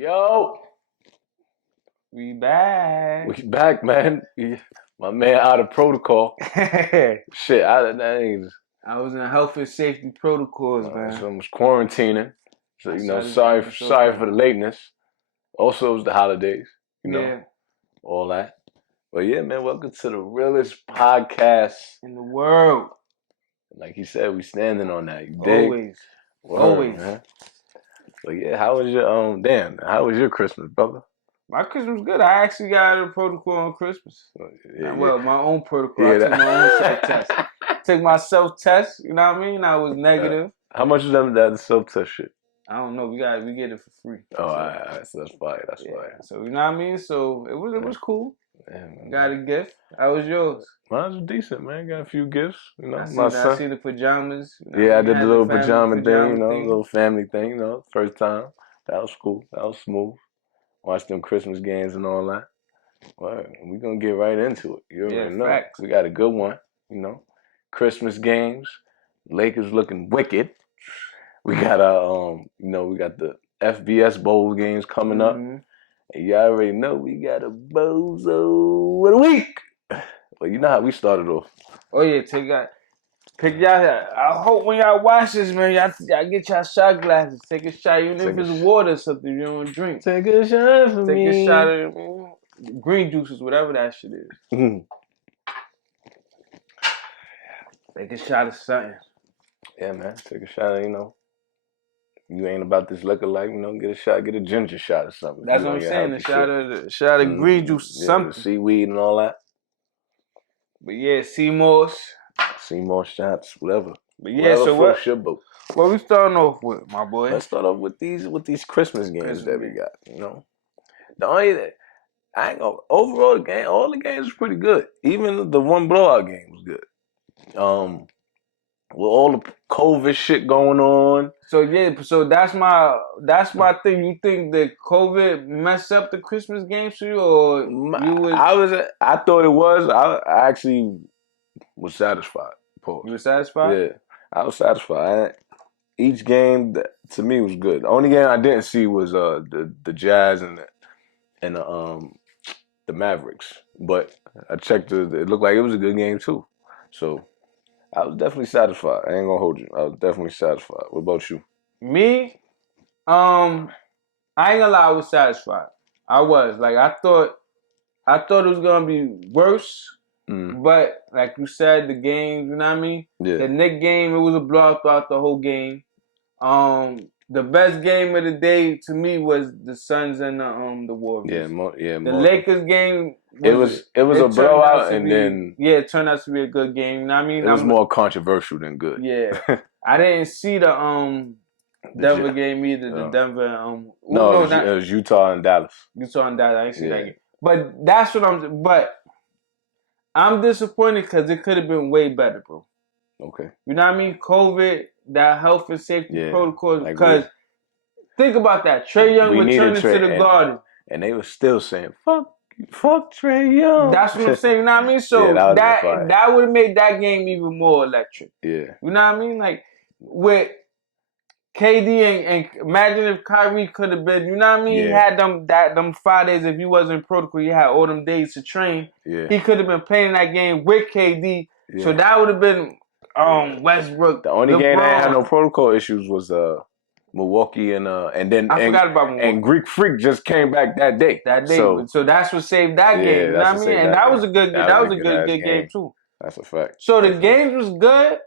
Yo, We back. we back, man. My man out of protocol. Shit, I was in health and safety protocols, man. so I was quarantining. So I saw sorry, this sorry episode. for the lateness. Also, it was the holidays. Yeah, All that. But yeah, man, welcome to the realest podcast. in the world. Like he said, we standing on that. You dig? Always. Word, Always. man. But yeah, how was your Dan? How was your Christmas, brother? My Christmas was good. I actually got out of protocol on Christmas. Well, my own protocol. I took my own self-test. Took my self-test, you know what I mean? I was negative. How much is that self-test shit? I don't know. We get it for free. Oh, alright, so that's fire. That's fire. So you know what I mean? So it was cool. Man, Got a gift. How was yours? Mine was decent, man. Got a few gifts, I son. see the pajamas. Yeah, I did the little family pajama thing, thing. little family thing, first time. That was cool. That was smooth. Watched them Christmas games and all that. Well, we gonna get right into it. You already know. Facts. We got a good one, Christmas games. Lakers looking wicked. We got we got the FBS Bowl games coming up. And you already know we got a bozo of the week. Well, you know how we started off. Oh yeah, pick y'all. I hope when y'all watch this, man, y'all get y'all shot glasses. Take a shot, even if it's water or something you don't drink. Take a shot for me. Take a shot of green juices, whatever that shit is. Take a shot of something. Yeah, man. Take a shot of, you ain't about this liquor life, get a shot, get a ginger shot or something. That's what I'm saying. A shot of green juice, something. Seaweed and all that. But yeah, Seymour shots, whatever. But yeah, so what? Your boat. What we starting off with, my boy? Let's start off with these Christmas games that we got. The only I ain't gonna overall all the games was pretty good. Even the one blowout game was good. With all the COVID shit going on. So that's my thing. You think that COVID messed up the Christmas games for you, or I thought it was. I actually was satisfied. Pause. You were satisfied? Yeah, I was satisfied. Each game to me was good. The only game I didn't see was the Jazz and the Mavericks. But I checked it looked like it was a good game too. So I was definitely satisfied. I ain't gonna hold you. I was definitely satisfied. What about you? Me, I ain't gonna lie, I was satisfied. I was. Like I thought it was gonna be worse. But like you said, the games, you know what I mean? Yeah. The Knicks game, it was a blowout throughout the whole game. The best game of the day to me was the Suns and the Warriors. The Lakers game. It was a blowout, and then it turned out to be a good game. You know what I mean? It was more controversial than good. Yeah, I didn't see the Denver game either. The Denver it was Utah and Dallas. Utah and Dallas. I didn't see that game. But that's what But I'm disappointed because it could have been way better, bro. Okay. You know what I mean? COVID, that health and safety protocols. Because think about that. Trae Young returning to the Garden. And they were still saying, fuck Trae Young. That's what I'm saying. You know what I mean? So that would have made that game even more electric. Yeah. You know what I mean? Like with KD and imagine if Kyrie could have been, you know what I mean? Yeah. He had them 5 days. If he wasn't in protocol, he had all them days to train. Yeah. He could have been playing that game with KD. Yeah. So that would have been Westbrook. The only game that had no protocol issues was Milwaukee and then I forgot about Milwaukee. And Greek Freak just came back that day. So that's what saved that game. You know what I mean? And that was a good game. That was a good game too. That's a fact. So the games was good.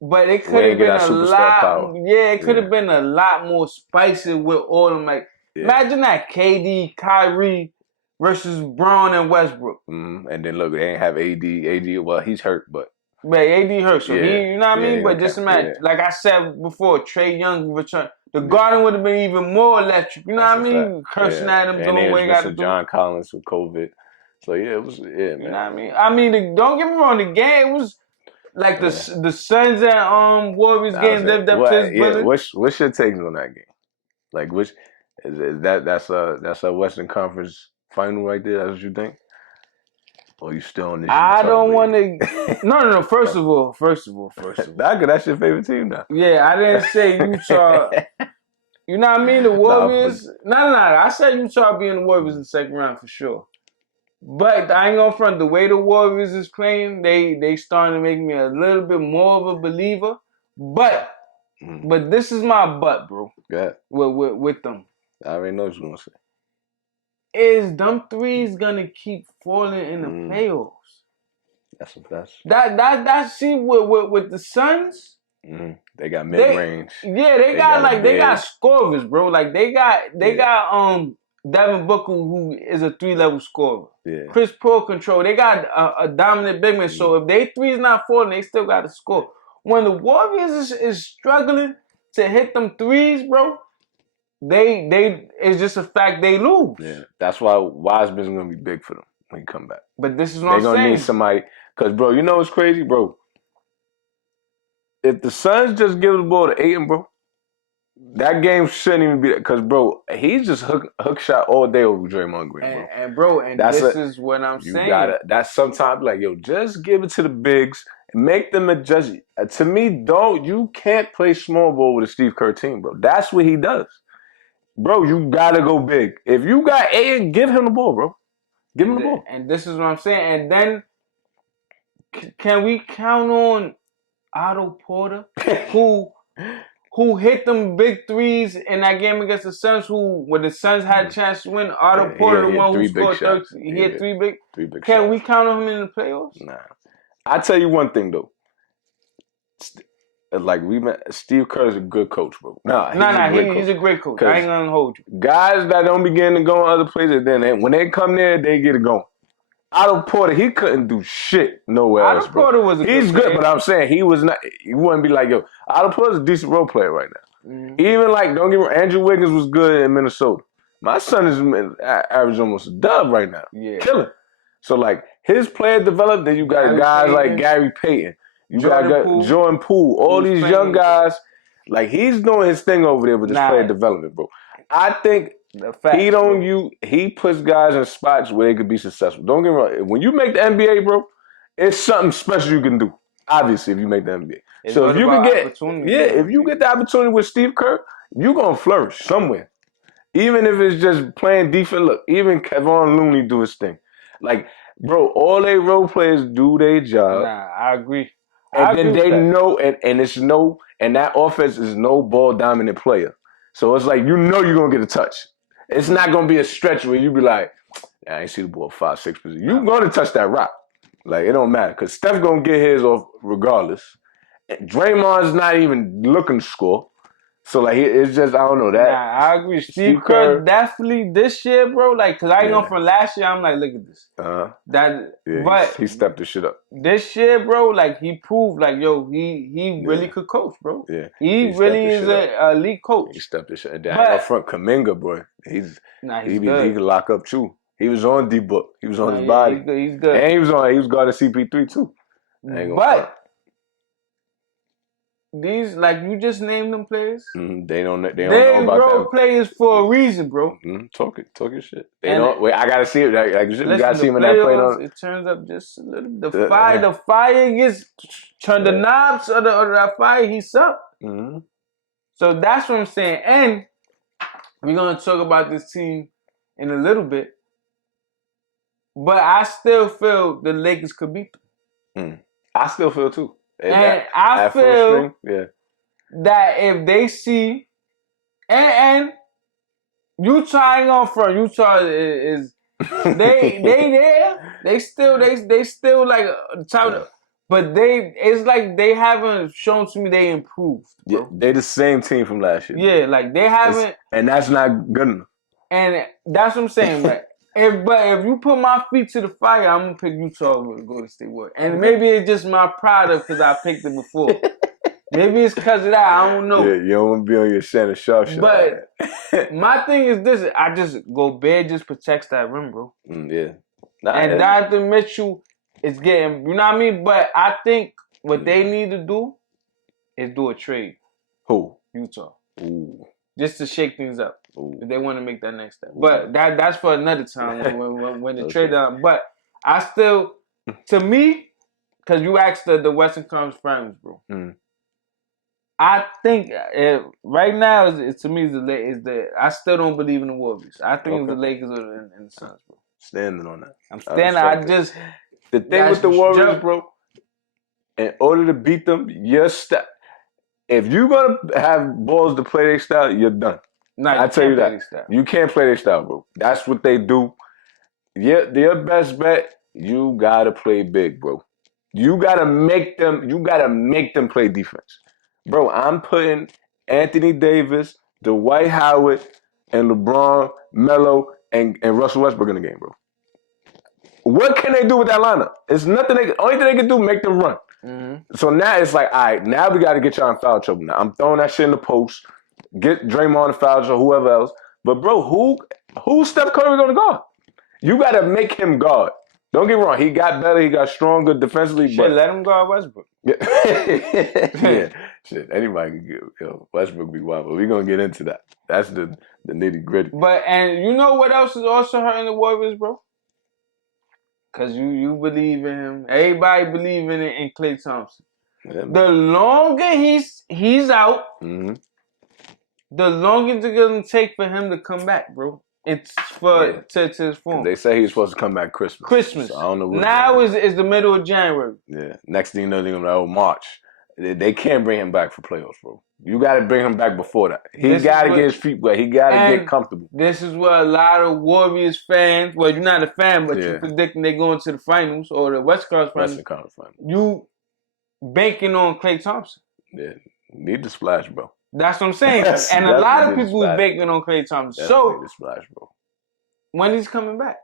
But it could have been a lot. Power. Yeah, it could have been a lot more spicy with all them. Like, imagine that KD, Kyrie versus Braun and Westbrook. And then look, they ain't have AD. AD, well, he's hurt, but AD hurt, so he, you know what I mean. But just imagine, like I said before, Trae Young return. The Garden would have been even more electric. You know what I mean? Cursing at him, doing what he got to do. John Collins with COVID, so it was man. You know what I mean? I mean, don't get me wrong. The game was. Like the Suns and Warriors game lived up to his brother. What's your takes on that game? Like which is that's a Western Conference final right there? That's what you think? Or you still on this? I don't want to. No. First of all. That's your favorite team now. Yeah, I didn't say Utah. You know what I mean? The Warriors. No. I said Utah being the Warriors in the second round for sure. But I ain't gonna front. The way the Warriors is playing, they starting to make me a little bit more of a believer. But this is my butt, bro. Go ahead. With them. I already know what you're gonna say. Is them threes gonna keep falling in the playoffs? That's a fact. That see with the Suns. They got mid range. Yeah, they got scorers, bro. Like they got Devin Booker, who is a 3-level scorer. Yeah. Chris Paul control. They got a dominant big man. So if they threes not falling, they still got to score. When the Warriors is struggling to hit them threes, bro, they it's just a fact they lose. Yeah, that's why Wiseman's gonna be big for them when he come back. But this is what I'm saying. They're gonna need somebody, cause bro, you know what's crazy, bro? If the Suns just give the ball to Ayton, bro, that game shouldn't even be that. Because, bro, he's just hook shot all day over Draymond Green, bro. And this is what I'm saying. That's sometimes like, yo, just give it to the bigs and make them adjust. To me, you can't play small ball with a Steve Kerr team, bro. That's what he does. Bro, you got to go big. If you got Ayton, give him the ball, bro. Give him the ball. And this is what I'm saying. And then, can we count on Otto Porter, who hit them big threes in that game against the Suns, when the Suns had a chance to win? Otto Porter, the one who scored 13. He hit three big shots. Can we count on him in the playoffs? Nah. I tell you one thing, though. Like, Steve Kerr is a good coach, bro. He's a great coach. I ain't gonna hold you. Guys that don't begin to go in other places, then when they come there, they get it going. Otto Porter, he couldn't do shit nowhere else, bro. Otto Porter was He's good, but I'm saying he was not. You wouldn't be like, yo, Otto Porter's a decent role player right now. Even like, don't get me wrong, Andrew Wiggins was good in Minnesota. My son is average almost a dub right now. Yeah, killing. So like his player developed. Then you got guys like Gary Payton. You got Jordan Poole. All these young guys. Like he's doing his thing over there with his player development, bro. I think. He puts guys in spots where they could be successful. Don't get me wrong. When you make the NBA, bro, it's something special you can do. Obviously, if you make the NBA. So if you can if you get the opportunity with Steve Kerr, you're gonna flourish somewhere. Even if it's just playing defense. Look, even Kevon Looney do his thing. Like, bro, all they role players do their job. I agree. And then they know, and that offense is no ball dominant player. So it's like you're gonna get a touch. It's not going to be a stretch where you be like, I ain't see the ball 5-6 position. You're going to touch that rock. Like, it don't matter. Because Steph going to get his off regardless. Draymond's not even looking to score. So, like, it's just, I don't know. I agree. Steve Kerr definitely this year, bro. Like, because I know from last year, I'm like, look at this. But he stepped the shit up. This year, bro, like, he proved, like, yo, he really could coach, bro. Yeah. He really is an elite coach. He stepped the shit up. Down up front, Kuminga, boy. He can lock up, too. He was on D-Book. He was on his body. He's good. And he was guarding CP3, too. But these, like, you just named them players. They don't know about that. Players for a reason, bro. Talk your shit. I gotta see it. Like you gotta see him in that play. It turns up just a little. The fire gets turn the knobs of that fire heats up. So that's what I'm saying. And we're gonna talk about this team in a little bit. But I still feel the Lakers could beat them. I still feel too. And I feel that if they see, and Utah ain't on front. Utah is they there. They still like top. But it's like they haven't shown to me they improved. Bro. Yeah, they the same team from last year. Yeah, like they haven't. And that's not good enough. And that's what I'm saying, man. If you put my feet to the fire, I'm gonna pick Utah over the Golden State Warriors. And maybe it's just my pride of because I picked it before. Maybe it's because of that. I don't know. Yeah, you don't want to be on your Shannon Sharp shot. But my thing is this: I just Gobert just protects that rim, bro. And Donovan Mitchell is getting, you know what I mean. But I think what they need to do is do a trade. Who? Utah. Ooh. Just to shake things up. If they want to make that next step. But that's for another time when the trade down. But I still, to me, because you asked the Western Conference Finals, bro. I think right now, to me, is the I still don't believe in the Warriors. I think it's the Lakers or the Suns, bro. Standing on that. I'm standing. The thing with the Warriors, bro, in order to beat them, if you're gonna have balls to play their style, you're done. I tell you that. You can't play their style, bro. That's what they do. Yeah, their best bet, you gotta play big, bro. You gotta make them play defense. Bro, I'm putting Anthony Davis, Dwight Howard, and LeBron, Melo, and Russell Westbrook in the game, bro. What can they do with that lineup? It's nothing. Only thing they can do, make them run. Mm-hmm. So now it's like, all right, now we got to get y'all in foul trouble. Now I'm throwing that shit in the post. Get Draymond in foul trouble, whoever else. But bro, who's Steph Curry gonna guard? You got to make him guard. Don't get me wrong. He got better. He got stronger defensively. But let him guard Westbrook. Yeah. Shit. Anybody can get Westbrook be wild, but we're gonna get into that. That's the nitty gritty. But and you know what else is also hurting the Warriors, bro? Cause you believe in him. Everybody believe in Klay Thompson. Yeah, the longer he's out, mm-hmm. the longer it's gonna take for him to come back, bro. It's to his form. They say he's supposed to come back Christmas. So I don't know. Now is the middle of January. Yeah. Next thing you know, they're gonna be like, March. They can't bring him back for playoffs, bro. You got to bring him back before that. He got to get his feet wet. He got to get comfortable. This is what a lot of Warriors fans, well, you're not a fan, but you're predicting they're going to the finals or the Western Conference finals. You banking on Klay Thompson. Yeah. Need the splash, bro. That's what I'm saying. And a lot of people is banking on Klay Thompson. So, the splash, bro. When he's coming back?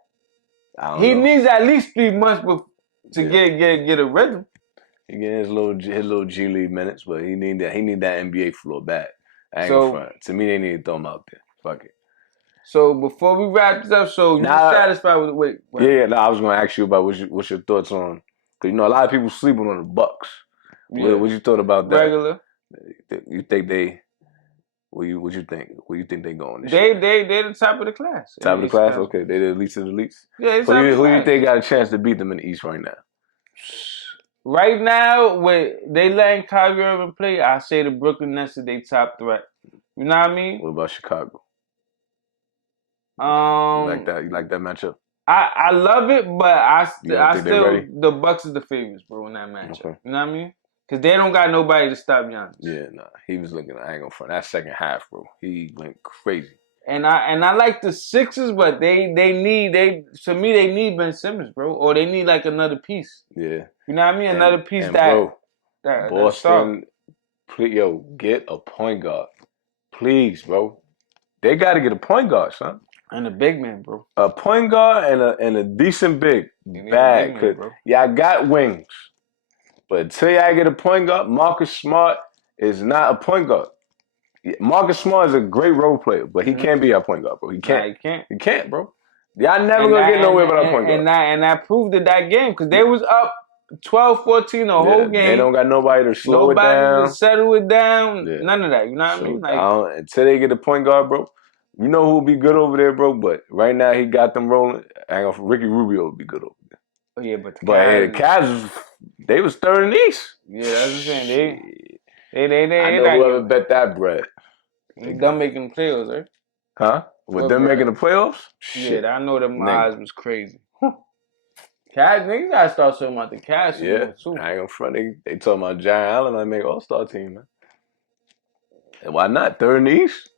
He needs at least 3 months to get a rhythm. He getting his little G League minutes, but he need that NBA floor bad. I ain't gonna front. To me, they need to throw him out there. Fuck it. So before we wrap this up, so you satisfied with the wait? Yeah. No, I was gonna ask you about what's your thoughts on, because a lot of people sleeping on the Bucks. Yeah. What you thought about that? Regular. You think they? What you think? Where you think they going? They're the top of the class. Top of the class. Okay, they the least of the least. Yeah. Who you think got a chance to beat them in the East right now? Right now, with they letting Kyrie Irving play, I say the Brooklyn Nets is their top threat. You know what I mean? What about Chicago? You like that matchup? I love it, but I still the Bucks is the favorites, bro, in that matchup. Okay. You know what I mean? Because they don't got nobody to stop Giannis. Yeah, nah. He was looking. I ain't gonna front. That second half, bro, he went crazy. And I like the Sixers, but they need Ben Simmons, bro, or they need like another piece. Yeah. You know what I mean? Another piece Boston, please, get a point guard. Please, bro. They got to get a point guard, son. And a big man, bro. A point guard and a decent big bag. I got wings. But until y'all get a point guard, Marcus Smart is not a point guard. Marcus Smart is a great role player, but he can't be our point guard, bro. He can't. Nah, he can't. He can't, bro. Y'all never going to get nowhere without a point guard. And I proved it that game, because they was up 12-14 the whole game. They don't got nobody to slow it down. Nobody to settle it down. Yeah. None of that. You know what I mean? Like, until they get a point guard, bro. You know who will be good over there, bro? But right now he got them rolling. Ricky Rubio will be good over there. Oh, yeah, but the Cavs, they was third in the East. Yeah, that's what I'm saying. They I know whoever bet that bread. They done making the playoffs, right? Huh? With them making the playoffs? Yeah, I know them odds was crazy. Cavs, niggas gotta start talking about the Cavs. Yeah, too. I ain't gonna front. They talking about Jaron Allen. I make All-Star team, man. And why not? Third in the East?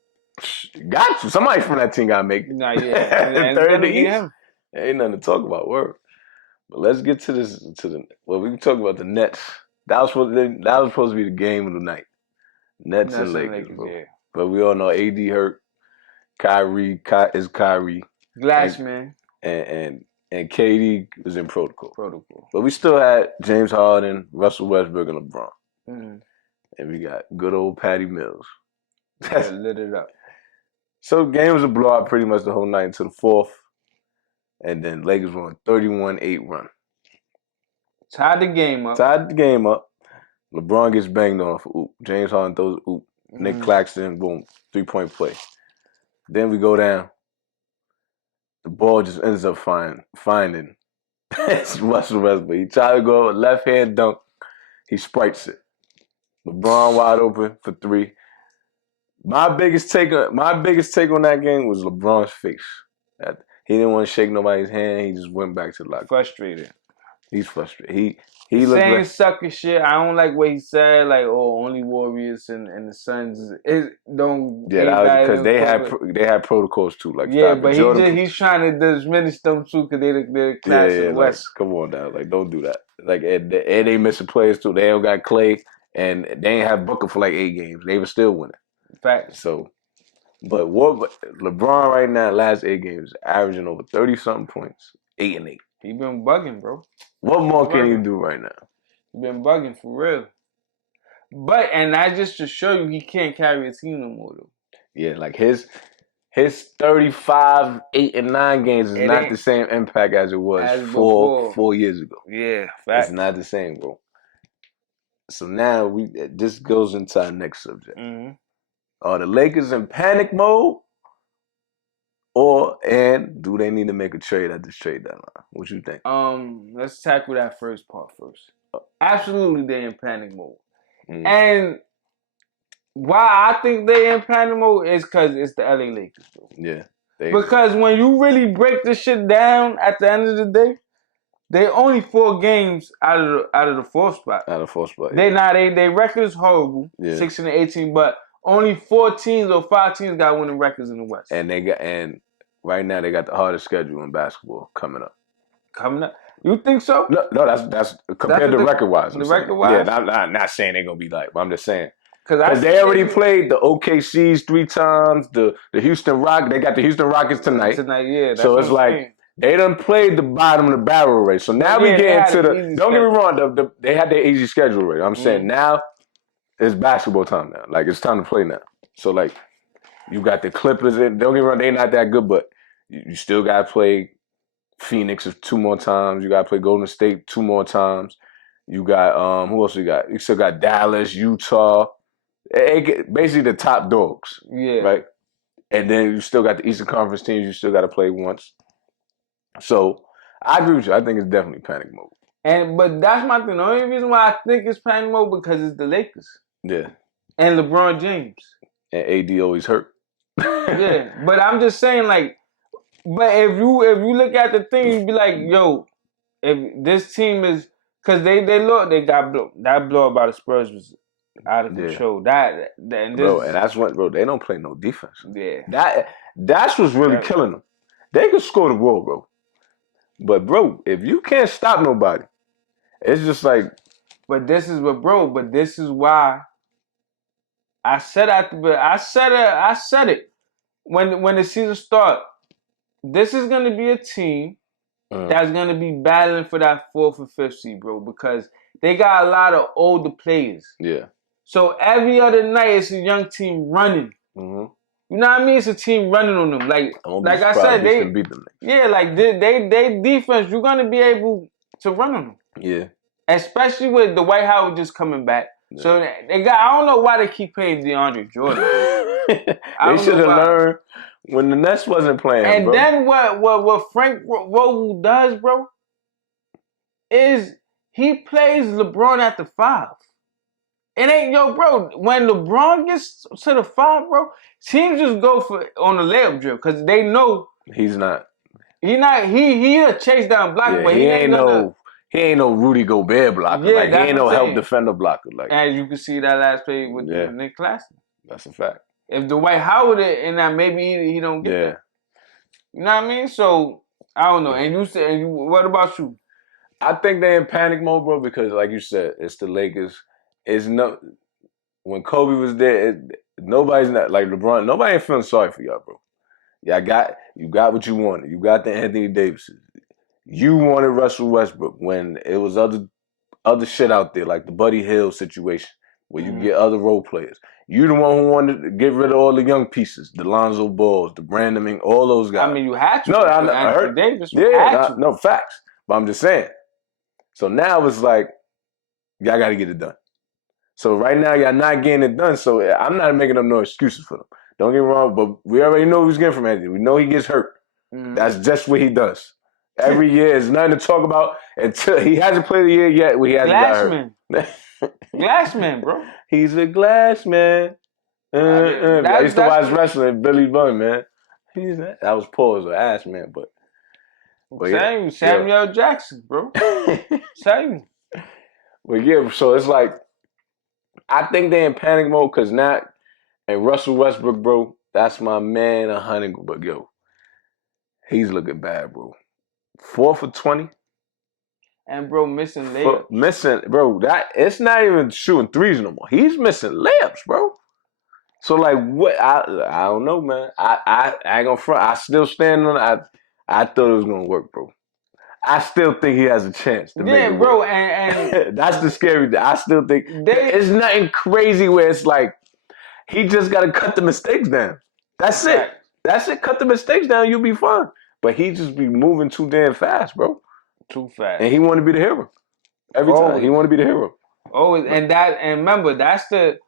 Got you. Somebody from that team gotta make it. Nah, yeah. Third in the East. Ain't nothing to talk about. Word. But let's get to this. We can talk about the Nets. That was supposed to be the game of the night. Nets and Lakers, bro. Yeah. But we all know AD hurt. Kyrie is Kyrie. Glass man. And KD was in protocol. But we still had James Harden, Russell Westbrook, and LeBron. Mm-hmm. And we got good old Patty Mills. Lit it up. So the game was a blowout pretty much the whole night until the fourth. And then Lakers won a 31-8 run. Tied the game up. LeBron gets banged on for oop. James Harden throws oop. Nick Claxton, boom, 3-point play. Then we go down. The ball just ends up finding Russell Westbrook. He tried to go left hand dunk. He sprites it. LeBron wide open for 3. My biggest take on that game was LeBron's face. He didn't want to shake nobody's hand. He just went back to the locker. Frustrated. He's frustrated. He looked saying like sucker shit. I don't like what he said. Like, oh, only Warriors and the Suns don't. Yeah, that was because they had protocols too. Like, yeah, but he's trying to diminish them too because they're the class of the West. Like, come on now, like, don't do that. Like, and they missing players too. They don't got Clay, and they ain't have Booker for like 8 games. They were still winning. Fact. So, but LeBron right now, last 8 games, averaging over 30-something points, 8 and 8. He been bugging, bro. What more can he do right now? He been bugging for real. But and that just to show you he can't carry a team no more though. Yeah, like his 35, 8 and 9 games is not the same impact as it was 4 years ago. Yeah, fact. It's not the same, bro. So now this goes into our next subject. Mm-hmm. Are the Lakers in panic mode? And do they need to make a trade at this trade deadline? What you think? Let's tackle that first part first. Absolutely, they're in panic mode. Mm. And why I think they're in panic mode is because it's the LA Lakers, bro. Yeah. Because when you really break this shit down at the end of the day, they only 4 games out of the 4th spot. Out of 4th spot. Yeah. They record is horrible. Yeah. 16-18, but only 4 teams or 5 teams got winning records in the West. And right now they got the hardest schedule in basketball coming up. You think so? No, that's compared to record-wise. The record-wise? Yeah, I'm not saying they're going to be like, but I'm just saying. Because they already played the OKCs 3 times, the Houston Rockets. They got the Houston Rockets tonight. Yeah. So it's like they done played the bottom of the barrel already. So now we get into the. Don't get me wrong. They had their easy schedule already. I'm saying now it's basketball time now. Like, it's time to play now. So, like, you got the Clippers in. Don't get me wrong. They're not that good, but you still got to play Phoenix 2 more times. You got to play Golden State 2 more times. You got who else you got? You still got Dallas, Utah. Basically the top dogs. Yeah. Right? And then you still got the Eastern Conference teams you still got to play once. So I agree with you. I think it's definitely panic mode. But that's my thing. The only reason why I think it's panic mode because it's the Lakers. Yeah. And LeBron James. And AD always hurt. Yeah. But I'm just saying, like, but if you look at the thing, you'd be like, yo, if this team is because they got that blow up by the Spurs was out of control. And that's what, bro. They don't play no defense. Yeah. That's what's really killing them. They can score the goal, bro. But bro, if you can't stop nobody, it's just like. But this is why I said it when the season started. This is gonna be a team that's gonna be battling for that 4th or 5th seed, bro, because they got a lot of older players. Yeah. So every other night it's a young team running. Mm-hmm. You know what I mean? It's a team running on them. Like I said, they can beat them. Yeah, like they defense, you're gonna be able to run on them. Yeah. Especially with the White House just coming back. Yeah. So they got. I don't know why they keep playing DeAndre Jordan. They should have learned when the Nets wasn't playing. And bro. Then what Frank Vogel does, bro, is he plays LeBron at the 5. It ain't bro. When LeBron gets to the 5, bro, teams just go for on the layup drill because they know he's not. He a chase down blocker, but he ain't no Rudy Gobert blocker. Yeah, like he ain't no help defender blocker. Like, as you can see that last play with Nick Claxton. That's a fact. If Dwight Howard in that, maybe he don't get that. You know what I mean? So I don't know. And what about you? I think they're in panic mode, bro, because like you said, it's the Lakers. When Kobe was there, nobody's not like LeBron. Nobody ain't feeling sorry for y'all, bro. You got what you wanted. You got the Anthony Davises. You wanted Russell Westbrook when it was other shit out there, like the Buddy Hield situation, where you get other role players. You the one who wanted to get rid of all the young pieces, the Lonzo Balls, the Brandon Ingram, all those guys. I mean, you had to. No, I heard Davis. No facts. But I'm just saying. So now it's like y'all got to get it done. So right now y'all not getting it done. So I'm not making up no excuses for them. Don't get me wrong, but we already know who's getting from Anthony. We know he gets hurt. That's just what he does. Every year is nothing to talk about until he hasn't played a year yet where he hasn't got hurt. Glass man, bro. He's a glass man. I used to watch wrestling, Billy Bunn, man. That was pause or ass man, but same, Samuel Jackson, bro. Same. But yeah, so it's like I think they in panic mode because now and Russell Westbrook, bro, that's my man, 100. But yo, he's looking bad, bro. 4 for 20. And bro, missing layups. Bro, that it's not even shooting threes no more. He's missing layups, bro. So like what I don't know, man. I ain't gonna front. I still stand on it. I thought it was gonna work, bro. I still think he has a chance to make it bro, work. and that's the scary thing. I still think it's nothing crazy where it's like he just gotta cut the mistakes down. That's it. Right. That's it. Cut the mistakes down, you'll be fine. But he just be moving too damn fast, bro. Too fast. And he want to be the hero. Every time. He want to be the hero. Always. And remember, that's the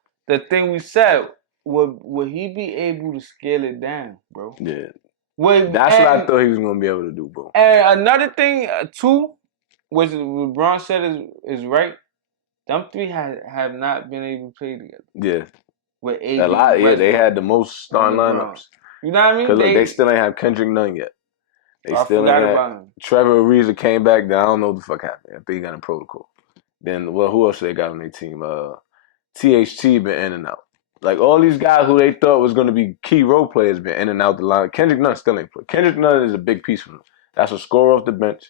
thing we said. Would he be able to scale it down, bro? Yeah. That's what I thought he was going to be able to do, bro. And another thing, too, which Bron said is right, them three have not been able to play together. Yeah. With AD. A lot, yeah, they had the most starting lineups. You know what I mean? Because they still ain't have Kendrick Nunn yet. They still ain't about him. Trevor Ariza came back. Then I don't know what the fuck happened. I think he got in protocol. Then, well, who else they got on their team? THT been in and out. Like, all these guys who they thought was going to be key role players been in and out the line. Kendrick Nunn still ain't played. Kendrick Nunn is a big piece for them. That's a scorer off the bench.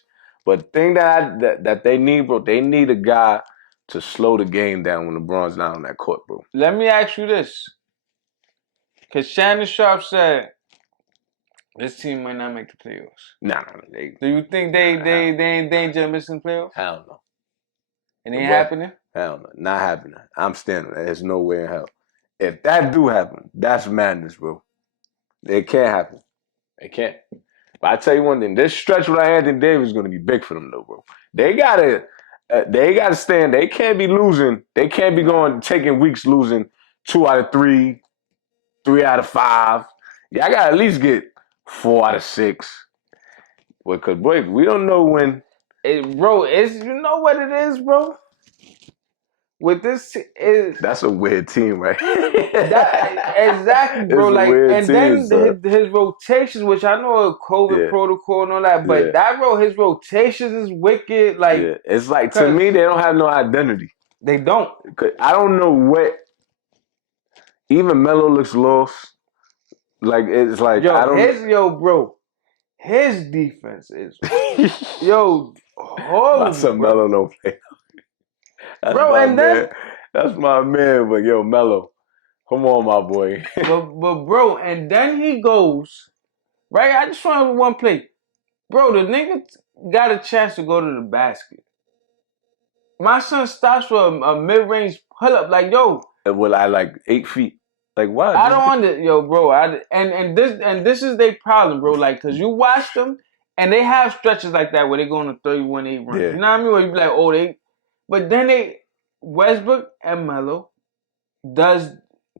But the thing that they need, bro, they need a guy to slow the game down when LeBron's not on that court, bro. Let me ask you this. Because Shannon Sharp said this team might not make the playoffs. Nah. Do you think they in danger of missing playoffs? Hell no. It ain't happening? Hell no. Not happening. I'm standing there. There's no way in hell. If that do happen, that's madness, bro. It can't happen. It can't. But I tell you one thing, this stretch without Anthony Davis is going to be big for them, though, bro. They gotta stand. They can't be losing. They can't be taking weeks losing 2 out of 3, 3 out of 5. Yeah, I gotta at least get 4 out of 6. Because, boy, we don't know when. Bro, you know what it is, bro? With this that's a weird team, right? Exactly, bro. Like, and team, then his rotations, which I know a COVID protocol and all that, but his rotations is wicked. Like, it's like, to me, they don't have no identity. They don't. I don't know what. Even Melo looks lost. Like, it's like bro. His defense is horrible. That's a Melo no play. That's bro, and then that's my man, but Melo, come on, my boy. but bro, and then he goes right. I just want one play, bro. The nigga got a chance to go to the basket. My son stops for a mid-range pull-up, like Well, I like 8 feet. Like what? I don't bro. And this is their problem, bro. Like, cause you watch them and they have stretches like that where they go on a 31-8 run. Yeah. You know what I mean? Where you be like, but then Westbrook and Melo does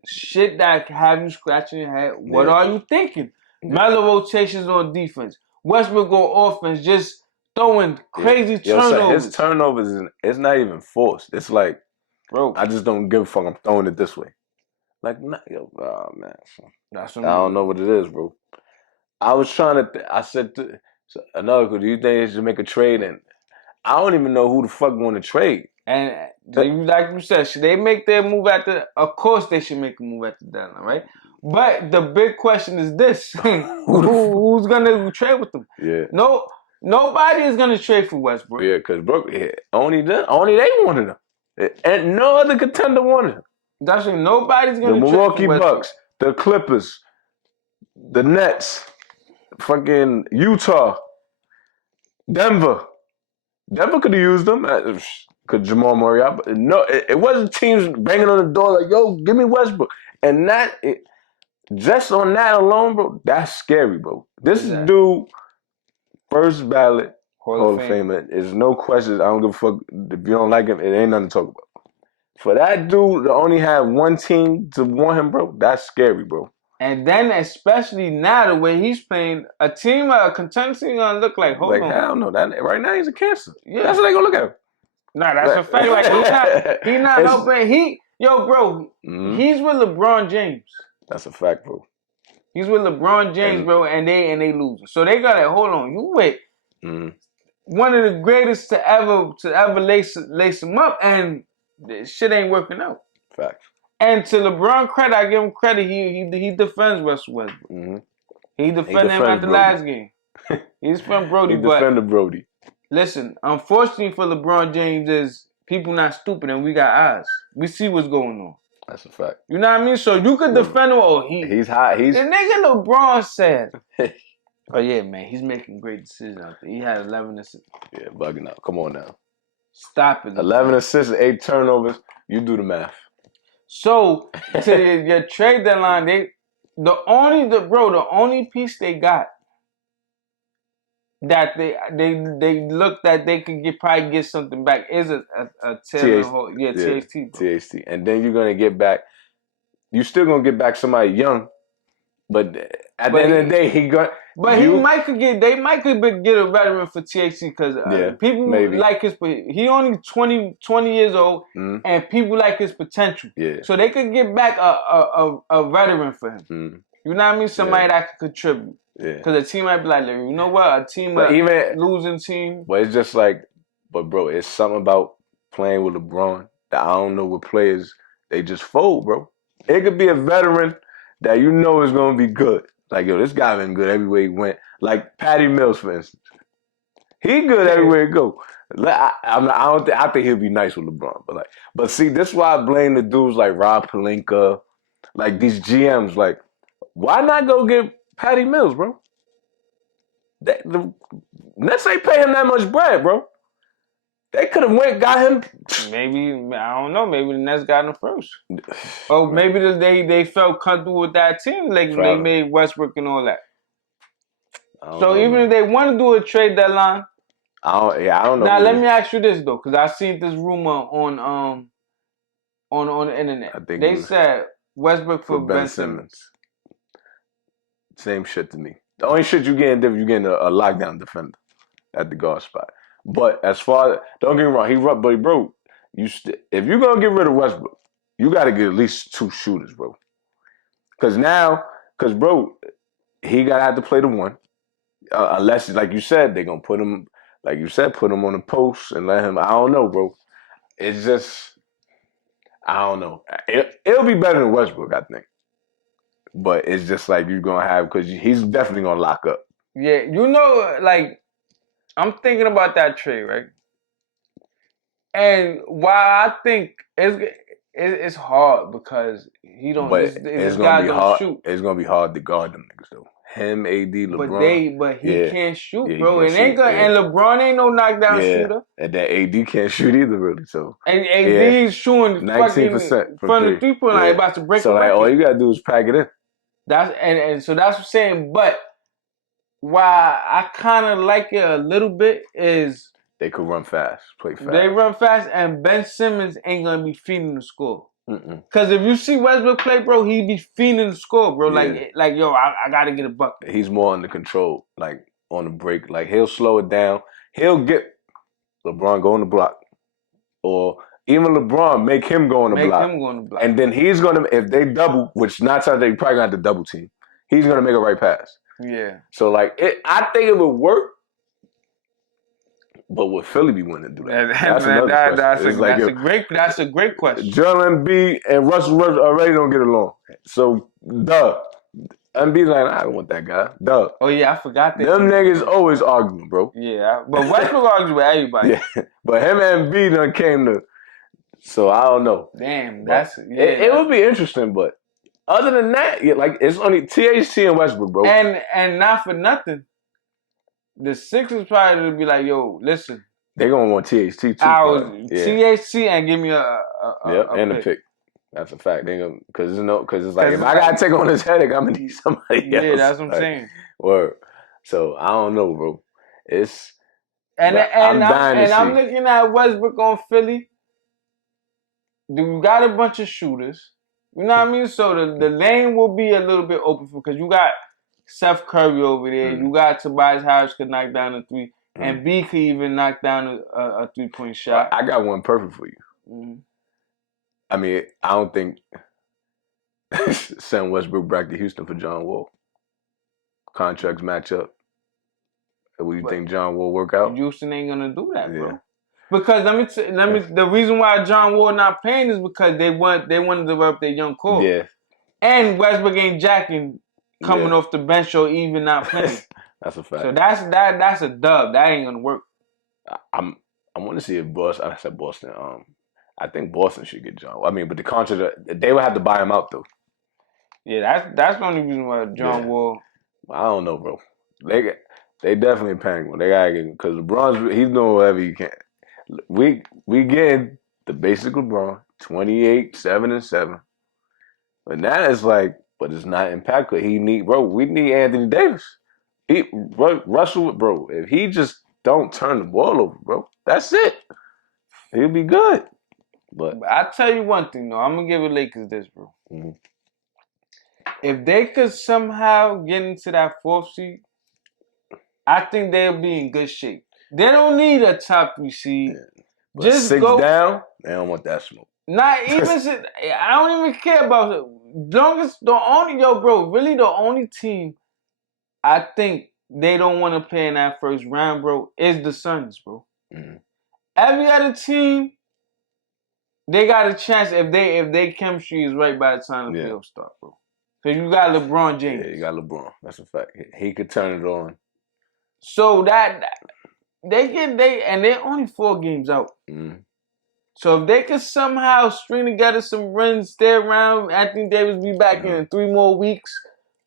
shit that have you scratching your head. What are you thinking? Yeah. Melo rotations on defense. Westbrook on offense, just throwing crazy turnovers. So his turnovers, it's not even forced. It's like, bro, I just don't give a fuck. I'm throwing it this way. Like, oh man. I don't know what it is, bro. I was trying to, I said, do you think they should make a trade? And I don't even know who the fuck want to trade. And like you said, should they make their move of course they should make a move at the deadline, right? But the big question is this. Who's going to trade with them? Yeah. Nobody is going to trade for Westbrook. Yeah, because only they wanted him. And no other contender wanted him. That's what nobody's going to trade for Westbrook. The Milwaukee Bucks, the Clippers, the Nets, fucking Utah, Denver. Denver could have used them. Could Jamal Murray out? But no, it wasn't teams banging on the door like, yo, give me Westbrook. And just on that alone, bro, that's scary, bro. This dude, first ballot Hall of Famer. There's no questions. I don't give a fuck. If you don't like him, it ain't nothing to talk about. For that dude to only have one team to want him, bro, that's scary, bro. And then, especially now, the way he's playing, a contender team gonna look like, hold on. Hell no. Right now, he's a cancer. Yeah. That's what they gonna look at him. Nah, that's a fact. Like he not helping. Bro, he's with LeBron James. That's a fact, bro. He's with LeBron James, bro, and they losing. So they gotta hold on. You wait. One of the greatest to ever lace him up, and shit ain't working out. Facts. And to LeBron credit, I give him credit. He defends Russell Westbrook. He defended him at the last game. He's from Brody. He defended Brody. Listen, unfortunately for LeBron James is people not stupid and we got eyes. We see what's going on. That's a fact. You know what I mean? So you could defend him. Oh, he's hot. The nigga LeBron said. Oh yeah, man, he's making great decisions out there. He had 11 assists. Yeah, bugging out. Come on now. Stop it. 11 assists, 8 turnovers. You do the math. So to your trade deadline, the only piece they got that they look that they could probably get something back is a THT. THT. And then you're gonna get back. You still gonna get back somebody young, but at the end of the day, they might could get a veteran for THT because people like his. He only 20 years old, and people like his potential. Yeah. So they could get back a veteran for him. You know what I mean? Somebody that could contribute. Yeah. Because a team might be like, you know what? Losing team. But it's just like, bro, it's something about playing with LeBron that I don't know what players, they just fold, bro. It could be a veteran that you know is going to be good. Like, yo, this guy been good everywhere he went. Like Patty Mills, for instance. He good everywhere he go. I think he'll be nice with LeBron. But see, this is why I blame the dudes like Rob Pelinka, like these GMs. Like, why not go get Patty Mills, bro? The Nets ain't pay him that much bread, bro. They could have got him. Maybe, I don't know. Maybe the Nets got him first. Or maybe they felt comfortable with that team. Like they made Westbrook and all that. So even if they want to do a trade deadline, I don't know. Now let me ask you this though, because I seen this rumor on the internet. They said Westbrook for Ben Simmons. Same shit to me. The only shit you getting a lockdown defender at the guard spot. But as far as, don't get me wrong, but bro, if you're gonna get rid of Westbrook, you got to get at least 2 shooters, bro. Because bro, he gotta have to play the one, unless like you said they're gonna put him, like you said, put him on the post and let him. I don't know, bro. It's just, I don't know. It'll be better than Westbrook, I think. But it's just like you're going to have, because he's definitely going to lock up. Yeah, like, I'm thinking about that trade, right? And while I think it's hard because he don't, this guy don't shoot. It's going to be hard to guard them niggas, though. Him, AD, LeBron. But he can't shoot, bro. And LeBron ain't no knockdown shooter. And that AD can't shoot either, really. So and AD's shooting 19% from the 3-point line, about to break. So like, all you gotta do is pack it in. So that's what I'm saying. But why I kind of like it a little bit is they could run fast, play fast. They run fast, and Ben Simmons ain't gonna be feeding the score. Because if you see Westbrook play, bro, he be feeding the score, bro. Yeah. Like yo, I gotta get a bucket. He's more under control, like on the break. Like he'll slow it down. He'll get LeBron go on the block, or even LeBron make him go on the block. And then he's gonna, if they double, which not times they probably gonna have to double team, he's gonna make a right pass. Yeah. So like I think it would work. But would Philly be willing to do that? That's a great question. Joel Embiid and Russell Westbrook already don't get along. So, Embiid's like, I don't want that guy. Oh, yeah, I forgot that. Them niggas always arguing, bro. Yeah, but Westbrook argues with everybody. Yeah, but him and Embiid done came to, so I don't know. Damn, it would be interesting, but other than that, like, it's only THT and Westbrook, bro. And not for nothing. The Sixers probably would be like, yo, listen. They're going to want THT too. THT and give me a pick. That's a fact. Because it's like, if I got to take on this headache, I'm going to need somebody else. Yeah, that's what I'm saying. Word. So, I don't know, bro. I'm looking at Westbrook on Philly. You got a bunch of shooters. You know what I mean? So, the lane will be a little bit open because you got Seth Curry over there. You got Tobias Harris could knock down a 3. and B could even knock down a 3-point shot. I got one perfect for you. I mean, I don't think send Westbrook back to Houston for John Wall. Contracts match up. Will you think John Wall work out? Houston ain't gonna do that, bro. Because let me. The reason why John Wall not playing is because they wanted to develop their young core. Yeah. And Westbrook ain't jacking coming off the bench or even not playing. That's a fact. So that's a dub. That ain't gonna work. I want to see if Boston. I said Boston. I think Boston should get John. I mean, but the contract they would have to buy him out though. Yeah, that's the only reason why John Wall. I don't know, bro. They definitely paying him. They gotta get him because LeBron's he's doing whatever he can. We get the basic LeBron 28, 7 and 7. But now it's like, but it's not impactful. We need Anthony Davis. Russell, bro. If he just don't turn the ball over, bro, that's it. He'll be good. But I'll tell you one thing, though. I'm gonna give the Lakers this, bro. Mm-hmm. If they could somehow get into that 4th seed, I think they'll be in good shape. They don't need a top 3 seed. Yeah. Just 6 down, they don't want that smoke. Not even. I don't even care about it. Really the only team I think they don't want to play in that first round, bro, is the Suns, bro. Mm-hmm. Every other team, they got a chance if their chemistry is right by the time the playoffs start, bro. Because you got LeBron James. Yeah, you got LeBron. That's a fact. He could turn it on. So they're only 4 games out. Mm-hmm. So if they could somehow string together some runs, stay around, Anthony Davis be back in 3 more weeks.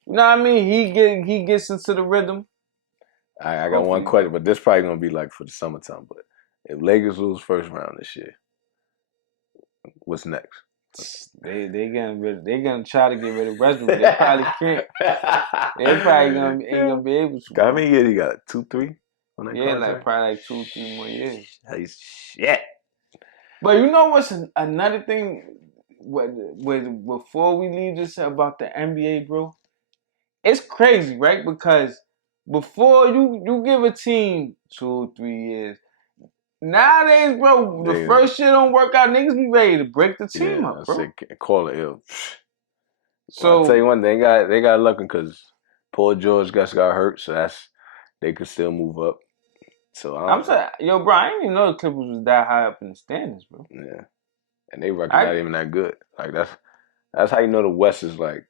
You know what I mean? He gets into the rhythm. I got one question, but this probably gonna be like for the summertime. But if Lakers lose first round this year, what's next? They gonna try to get rid of Westbrook. They probably can't. They probably ain't gonna be able to. How many years he got? 2, 3 on that contract? Like probably 2, 3 more years. Shit. But you know what's another thing? Before we leave this about the NBA, bro, it's crazy, right? Because before you give a team 2, 3 years. Nowadays, bro, the first shit don't work out. Niggas be ready to break the team up, bro. Call it ill. So I'll tell you one thing, they got lucky because Paul George got hurt, so they could still move up. So I'm saying, bro, I didn't even know the Clippers was that high up in the standings, bro. Yeah, and they record not even that good. Like that's how you know the West is like.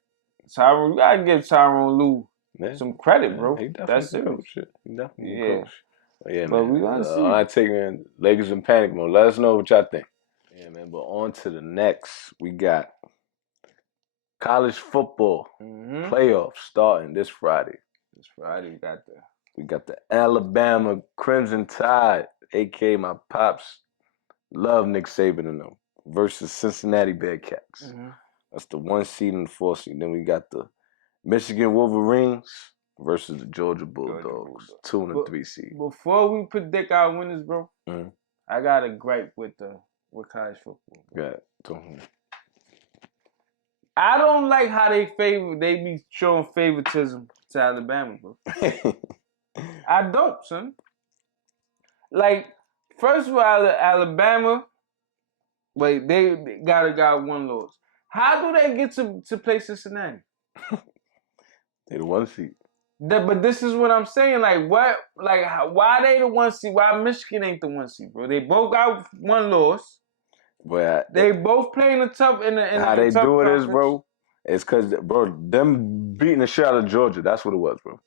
Tyronn, you gotta give Tyronn Lue some credit, bro. That's it. He definitely coach. Yeah, but man. We gonna see. I take in Lakers in panic mode. Let us know what y'all think. Yeah, man. But on to the next. We got college football playoffs starting this Friday. We got the Alabama Crimson Tide, a.k.a. my pops. Love Nick Saban and them versus Cincinnati Bearcats. Mm-hmm. That's the 1 seed and the 4 seed. Then we got the Michigan Wolverines versus the Georgia Bulldogs, 2 and 3 seed. Before we predict our winners, bro, I got a gripe with college football. Yeah. I don't like how they be showing favoritism to Alabama, bro. I don't, son. Like, first of all, Alabama, wait, they got 1 loss. How do they get to play Cincinnati? They the 1 seed. But this is what I'm saying. Like, what? Like, why they the 1 seed? Why Michigan ain't the 1 seed, bro? They both got 1 loss. But they both playing a tough in how they do it is, bro. It's because, bro, them beating the shit out of Georgia. That's what it was, bro.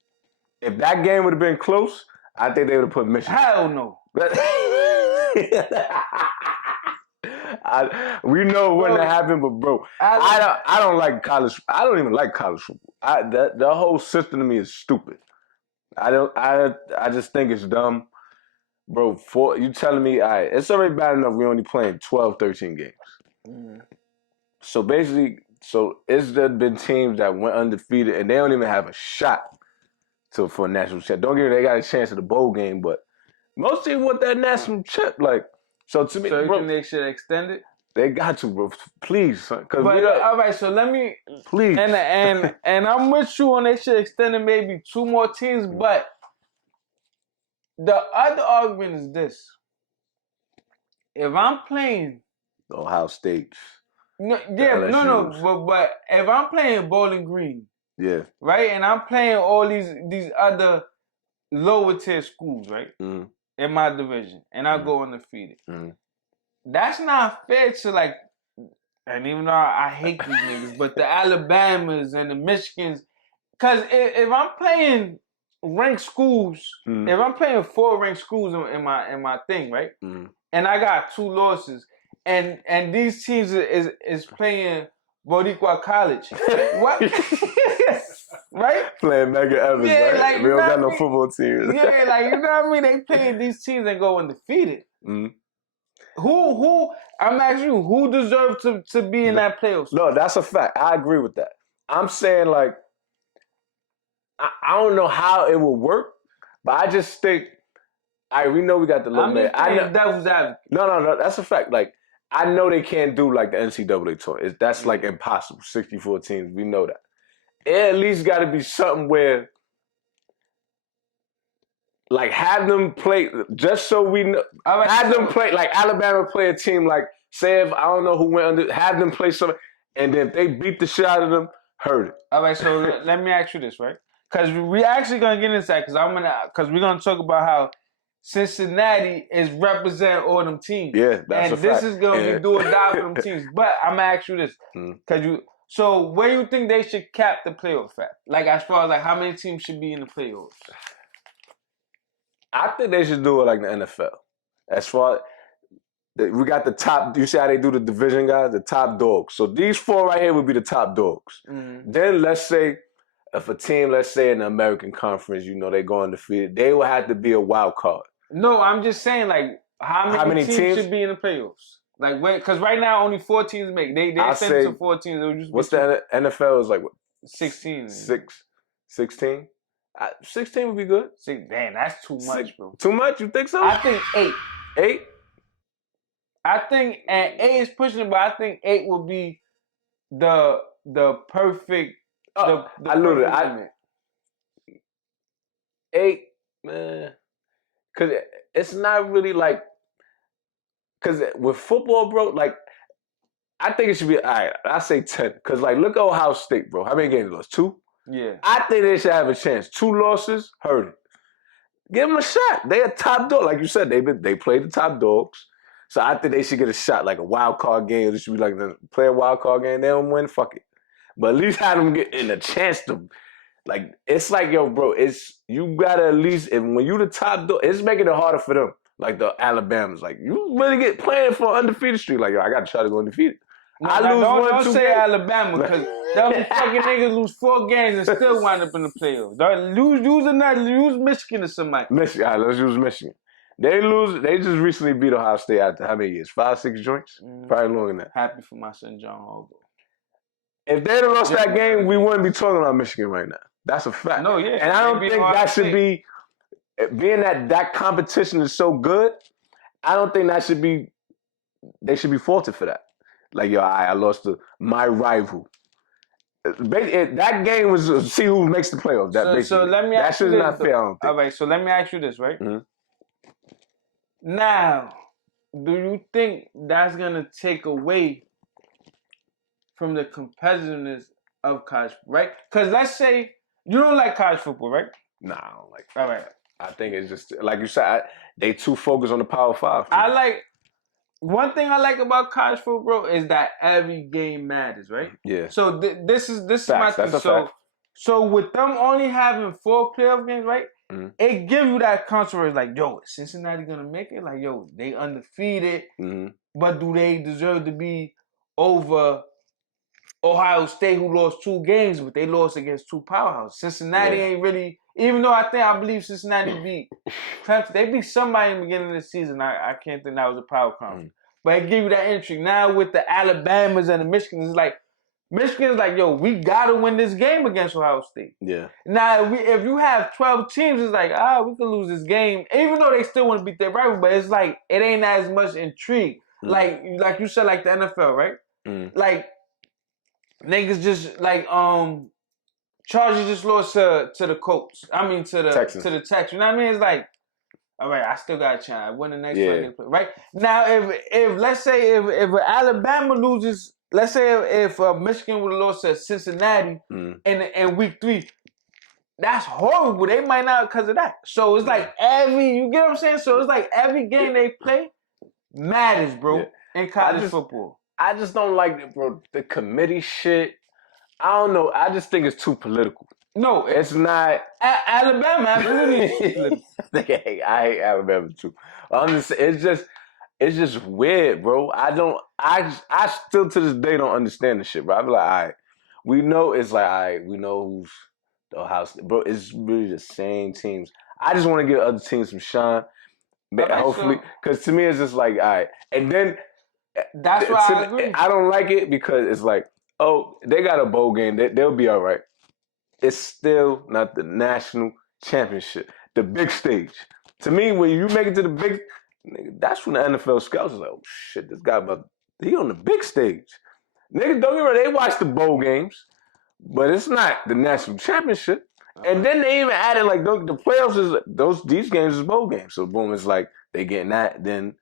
If that game would have been close, I think they would have put Michigan. Hell no. We know it wouldn't have happened, but bro, I don't like college. I don't even like college football. The whole system to me is stupid. I just think it's dumb, bro. You telling me, all right, it's already bad enough we only playing 12, 13 games. Mm. So basically, it's been teams that went undefeated and they don't even have a shot for a national chip. Don't get it, they got a chance at the bowl game, but most teams want that national chip, like. So to me, you bro, think they should extend it? They got to, bro. Please, all right. So let me please, and I'm with you on they should extend it maybe 2 more teams, but The other argument is this. If I'm playing Ohio State. but if I'm playing Bowling Green, right, and I'm playing all these other lower tier schools, right, in my division, and I go undefeated, that's not fair to like. And even though I hate these niggas, but the Alabamas and the Michigans, because if I'm playing ranked schools, if I'm playing 4 ranked schools in my thing, right, and I got 2 losses, and these teams is playing Boricua College, what? Right? Playing Mega Evans, right? Like, we don't got no football teams. Yeah, like, you know what I mean? They playing these teams and go undefeated. Who? I'm asking you, who deserves to be in that playoffs? No, that's a fact. I agree with that. I'm saying, like, I don't know how it will work, but I just think, we know we got the little man. I know devil's advocate. No, that's a fact. Like, I know they can't do like the NCAA tour. That's like impossible. 64 teams, we know that. It at least got to be something where, like, have them play, just so we know, have them play, like, Alabama play a team, like, say if, I don't know who went under, have them play something, and then if they beat the shit out of them, hurt it. All right, so let me ask you this, right? Because we actually going to get into that, because we're going to talk about how Cincinnati is representing all them teams. Yeah, that's a fact. And this is going to be do or die for them teams. But I'm going to ask you this, so where you think they should cap the playoff at? Like, as far as, like, how many teams should be in the playoffs? I think they should do it like the NFL. As far we got the top, you see how they do the division, guys? The top dogs. So these 4 right here would be the top dogs. Then let's say if a team, let's say in the American Conference, you know, they go undefeated, they will have to be a wild card. No, I'm just saying, like, how many teams should be in the playoffs? Like, because right now only 4 teams make. They sent it to 4 teams. It would just what's the NFL is like? What? 16. 16? 16 would be good. Damn, that's too much, bro. Too much? You think so? I think 8. 8? I think, and 8 is pushing it, but I think 8 would be the perfect. I lose it. 8, man, because it's not really like, because with football, bro, like, I think it should be, all right, I say 10, because, like, look at Ohio State, bro. How many games they lost? 2? Yeah. I think they should have a chance. 2 losses, hurt it. Give them a shot. They a top dog. Like you said, they play the top dogs. So I think they should get a shot, like a wild card game. It should be like play a wild card game. They don't win, fuck it. But at least have them get in a chance to, like, it's like, yo, bro, you gotta at least, when you the top dog, it's making it harder for them. Like the Alabamas. Like, you really get playing for undefeated streak. Like, yo, I gotta try to go undefeated. Don't say Alabama, because them fucking niggas lose 4 games and still wind up in the playoffs. Lose Michigan or somebody. Michigan, all right, let's use Michigan. They just recently beat Ohio State after how many years? 5, 6 joints? Probably longer than that. Happy for my son, John Harbaugh. If they'd have lost that game, we wouldn't be talking about Michigan right now. That's a fact. No, yeah. And I don't think that should be, being that competition is so good, I don't think they should be faulted for that. Like, yo, I lost to my rival. That game was to see who makes the playoffs. So let me ask you this. That shit is not fair, I don't think. All right, so let me ask you this, right? Now, do you think that's going to take away from the competitiveness of college, right? Because let's say you don't like college football, right? Nah, I don't like it. All right. I think it's just, like you said, they too focused on the Power 5. One thing I like about college football, bro, is that every game matters, right? Yeah. So this is my thing. So with them only having 4 playoff games, right? It gives you that controversy, like, yo, is Cincinnati gonna make it? Like, yo, they undefeated, but do they deserve to be over Ohio State, who lost 2 games, but they lost against 2 powerhouses? Cincinnati ain't really, even though I believe Cincinnati beat Clemson. They beat somebody in the beginning of the season. I can't think that was a power conference. But it gives you that intrigue. Now with the Alabamas and the Michigans, it's like, Michigan's like, yo, we gotta win this game against Ohio State. Yeah. Now, if you have 12 teams, it's like, we could lose this game, even though they still want to beat their rival. But it's like, it ain't as much intrigue. Like you said, like the NFL, right? Like, niggas just like Chargers just lost to the Colts. I mean to the Texans. You know what I mean? It's like, All right, I still got a chance. Win the next fight they play. Right now, if let's say if Alabama loses, let's say if Michigan would have lost to Cincinnati in week 3, that's horrible. They might not because of that. So it's like you get what I'm saying? So it's like every game they play matters, bro, in college football. I just don't like it, bro. The committee shit. I don't know. I just think it's too political. No, it's not. Alabama absolutely. I hate Alabama too. It's just weird, bro. I still to this day don't understand the shit, bro. I be like, all right, we know it's like, all right, we know who's the Ohio State, bro. It's really the same teams. I just want to give other teams some shine. Hopefully, because to me it's just like, all right, and then that's why I agree. I don't like it because it's like, oh, they got a bowl game, they'll be all right. It's still not the national championship, the big stage. To me, when you make it to the big, that's when the NFL scouts is like, oh shit, this guy he on the big stage. Nigga, don't get me wrong, they watch the bowl games, but it's not the national championship. And then they even added like the playoffs is these games is bowl games. So boom, it's like they getting that. Then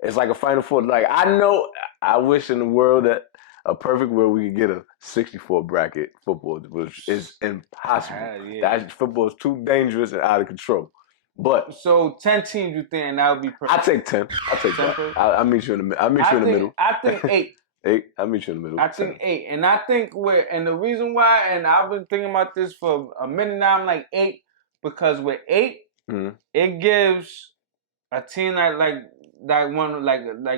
it's like a Final Four. Like I wish in the world that a perfect world we could get a 64 bracket football, which is impossible. That football is too dangerous and out of control. But so 10 teams, you think that would be perfect? I take 10. I take 10. I'll meet you in the. I'll meet you in the middle. I think 8. 8. I'll meet you in the middle. I think 8, and I think and the reason why, and I've been thinking about this for a minute now. I'm like 8 because with 8, it gives a team that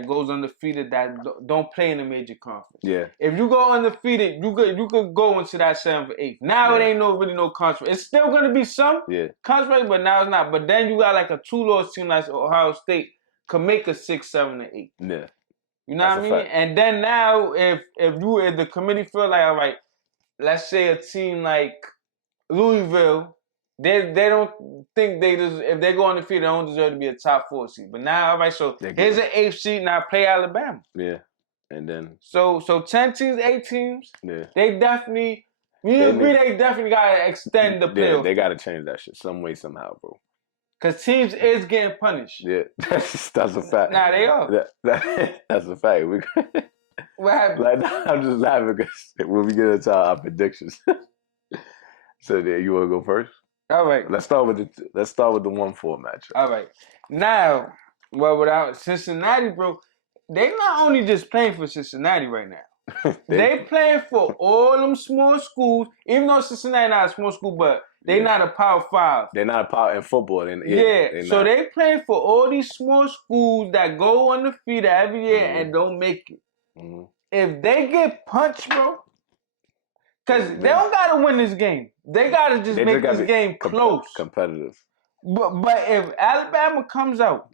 goes undefeated that don't play in a major conference. Yeah. If you go undefeated, you could go into that 7th or 8th. Now it ain't really no conference. It's still gonna be some conference, but now it's not. But then you got like a 2-loss team like Ohio State could make a 6, 7, or 8. Yeah. You know what I mean? Fact. And then now, if the committee feel like, all right, let's say a team like Louisville, they don't think if they go on the field, they don't deserve to be a top 4 seed. But now, all right, so here's an 8th seed. Now play Alabama. Yeah, and then so 10 teams, 8 teams. Yeah, they definitely. We agree they definitely gotta extend the playoff. Yeah, they gotta change that shit some way somehow, bro. Because teams is getting punished. Yeah, that's a fact. Nah, they are. That's a fact. What happened? Like, I'm just laughing because when we get into our predictions. So, you want to go first? All right. Let's start with the 1-4 matchup. All right. Now, without Cincinnati, bro, they not only just playing for Cincinnati right now. they playing for all them small schools. Even though Cincinnati not a small school, but they not a Power 5. They're not a power in football. So they playing for all these small schools that go undefeated every year and don't make it. Mm-hmm. If they get punched, bro, because they don't gotta win this game. They gotta just make this game close, competitive. But if Alabama comes out